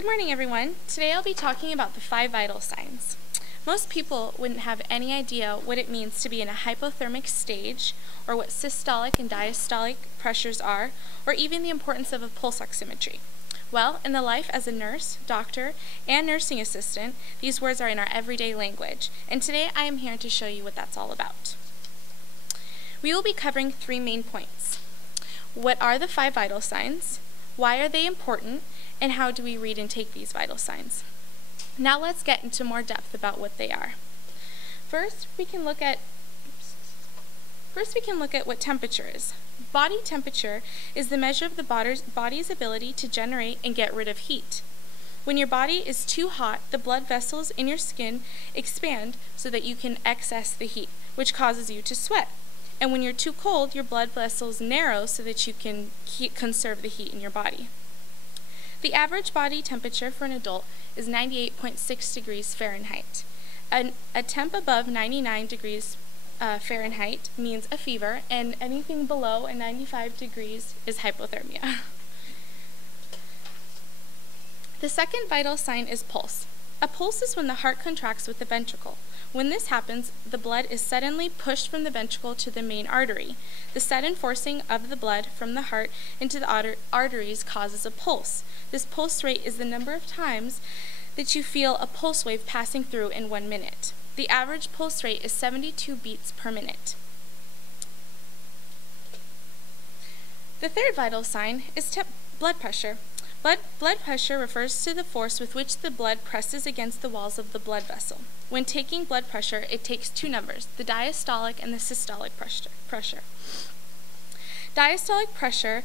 Good morning, everyone. Today I'll be talking about the 5 vital signs. Most people wouldn't have any idea what it means to be in a hypothermic stage, or what systolic and diastolic pressures are, or even the importance of a pulse oximetry. Well, in the life as a nurse, doctor, and nursing assistant, these words are in our everyday language, and today I am here to show you what that's all about. We will be covering 3 main points. What are the 5 vital signs? Why are they important? And how do we read and take these vital signs? Now let's get into more depth about what they are. First, we can look at what temperature is. Body temperature is the measure of the body's ability to generate and get rid of heat. When your body is too hot, the blood vessels in your skin expand so that you can access the heat, which causes you to sweat. And when you're too cold, your blood vessels narrow so that you can conserve the heat in your body. The average body temperature for an adult is 98.6 degrees Fahrenheit. A temp above 99 degrees Fahrenheit means a fever, and anything below 95 degrees is hypothermia. The second vital sign is pulse. A pulse is when the heart contracts with the ventricle. When this happens, the blood is suddenly pushed from the ventricle to the main artery. The sudden forcing of the blood from the heart into the arteries causes a pulse. This pulse rate is the number of times that you feel a pulse wave passing through in 1 minute. The average pulse rate is 72 beats per minute. The third vital sign is blood pressure. Blood pressure refers to the force with which the blood presses against the walls of the blood vessel. When taking blood pressure, it takes 2 numbers, the diastolic and the systolic pressure. Diastolic pressure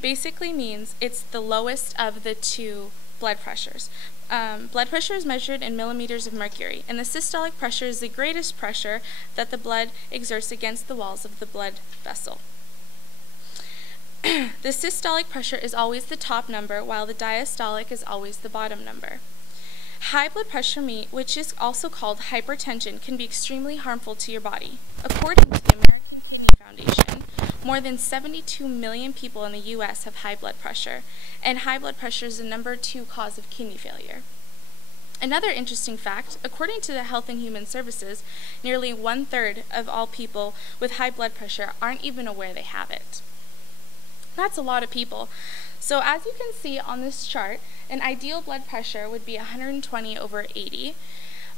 basically means it's the lowest of the 2 blood pressures. Blood pressure is measured in millimeters of mercury, and the systolic pressure is the greatest pressure that the blood exerts against the walls of the blood vessel. The systolic pressure is always the top number, while the diastolic is always the bottom number. High blood pressure, which is also called hypertension, can be extremely harmful to your body. According to the American Foundation, more than 72 million people in the U.S. have high blood pressure, and high blood pressure is the number 2 cause of kidney failure. Another interesting fact, according to the Health and Human Services, nearly 1/3 of all people with high blood pressure aren't even aware they have it. That's a lot of people. So as you can see on this chart, an ideal blood pressure would be 120/80.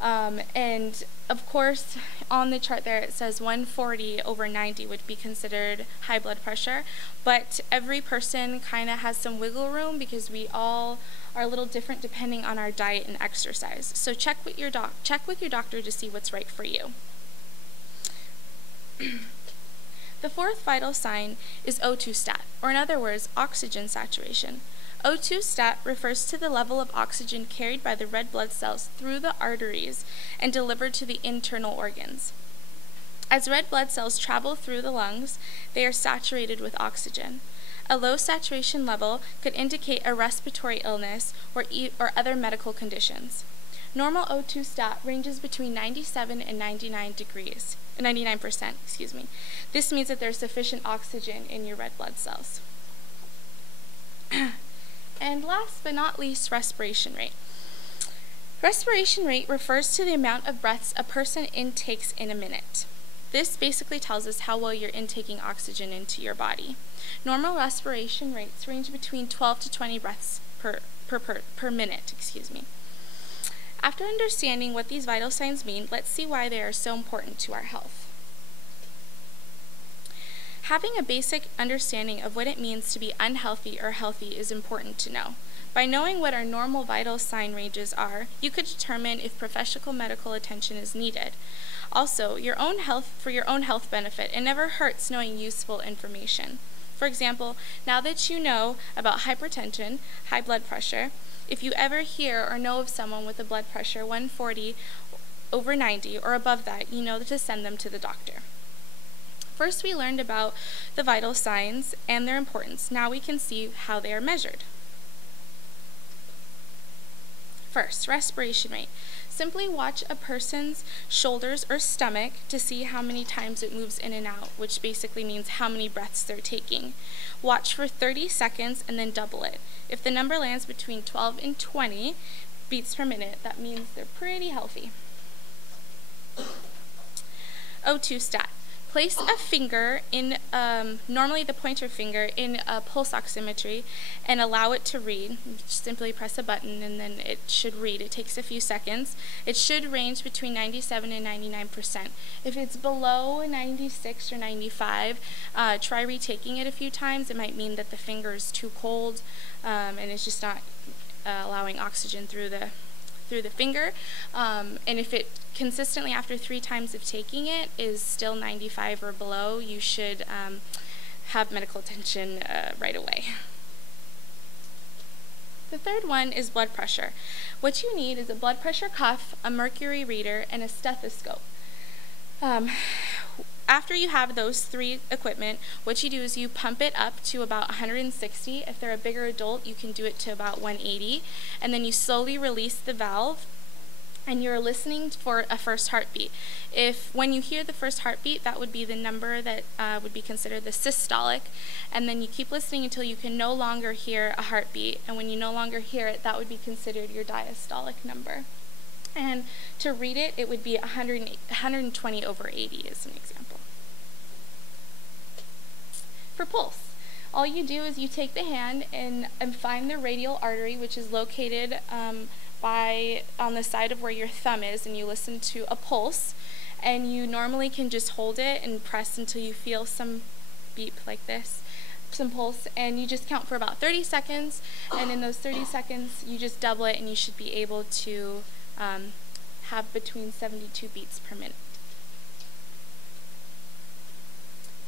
And of course, on the chart there it says 140/90 would be considered high blood pressure, but every person kind of has some wiggle room because we all are a little different depending on our diet and exercise. So check with your doctor to see what's right for you. The fourth vital sign is O2 stat, or in other words, oxygen saturation. O2 stat refers to the level of oxygen carried by the red blood cells through the arteries and delivered to the internal organs. As red blood cells travel through the lungs, they are saturated with oxygen. A low saturation level could indicate a respiratory illness or other medical conditions. Normal O2 stat ranges between 97 and 99%. This means that there's sufficient oxygen in your red blood cells. And last but not least, respiration rate. Respiration rate refers to the amount of breaths a person intakes in a minute. This basically tells us how well you're intaking oxygen into your body. Normal respiration rates range between 12 to 20 breaths per minute. After understanding what these vital signs mean, let's see why they are so important to our health. Having a basic understanding of what it means to be unhealthy or healthy is important to know. By knowing what our normal vital sign ranges are, you could determine if professional medical attention is needed. Also, for your own health benefit, it never hurts knowing useful information. For example, now that you know about hypertension, high blood pressure, if you ever hear or know of someone with a blood pressure 140/90 or above that, you know to send them to the doctor. First, we learned about the vital signs and their importance. Now we can see how they are measured. First, respiration rate. Simply watch a person's shoulders or stomach to see how many times it moves in and out, which basically means how many breaths they're taking. Watch for 30 seconds and then double it. If the number lands between 12 and 20 beats per minute, that means they're pretty healthy. O2 stat. Place a finger in, normally the pointer finger, in a pulse oximetry and allow it to read. Just simply press a button and then it should read. It takes a few seconds. It should range between 97 and 99%. If it's below 96 or 95, try retaking it a few times. It might mean that the finger is too cold and it's just not allowing oxygen through the finger, and if it consistently after 3 times of taking it is still 95 or below, you should have medical attention right away. The third one is blood pressure. What you need is a blood pressure cuff, a mercury reader, and a stethoscope. After you have those 3 equipment, what you do is you pump it up to about 160. If they're a bigger adult, you can do it to about 180. And then you slowly release the valve, and you're listening for a first heartbeat. When you hear the first heartbeat, that would be the number that would be considered the systolic. And then you keep listening until you can no longer hear a heartbeat. And when you no longer hear it, that would be considered your diastolic number. And to read it, it would be 120 over 80 as an example. For pulse, all you do is you take the hand and find the radial artery, which is located on the side of where your thumb is, and you listen to a pulse, and you normally can just hold it and press until you feel some beep like this, some pulse, and you just count for about 30 seconds, and in those 30 seconds you just double it and you should be able to have between 72 beats per minute.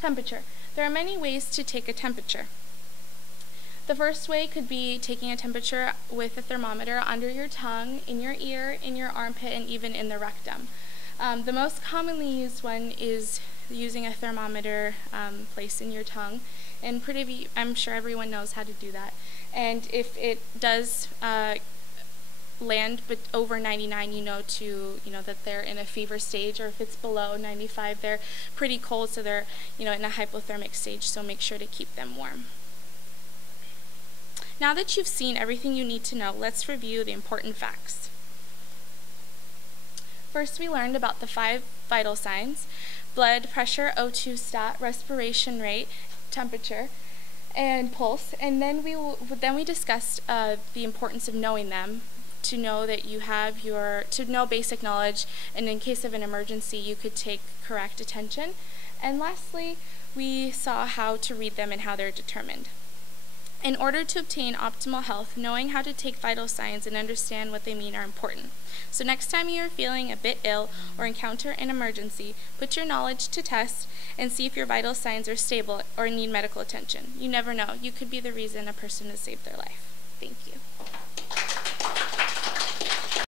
Temperature. There are many ways to take a temperature. The first way could be taking a temperature with a thermometer under your tongue, in your ear, in your armpit, and even in the rectum. The most commonly used one is using a thermometer placed in your tongue, and I'm sure everyone knows how to do that. And if it does land over 99, you know that they're in a fever stage, or if it's below 95, they're pretty cold, so they're in a hypothermic stage, so make sure to keep them warm. Now that you've seen everything you need to know, let's review the important facts. First, we learned about the 5 vital signs: blood pressure, O2 stat, respiration rate, temperature, and pulse. And then we discussed the importance of knowing them, to know that to know basic knowledge, and in case of an emergency you could take correct attention. And lastly, we saw how to read them and how they're determined. In order to obtain optimal health, knowing how to take vital signs and understand what they mean are important. So next time you're feeling a bit ill or encounter an emergency, put your knowledge to test and see if your vital signs are stable or need medical attention. You never know. You could be the reason a person has saved their life. Thank you.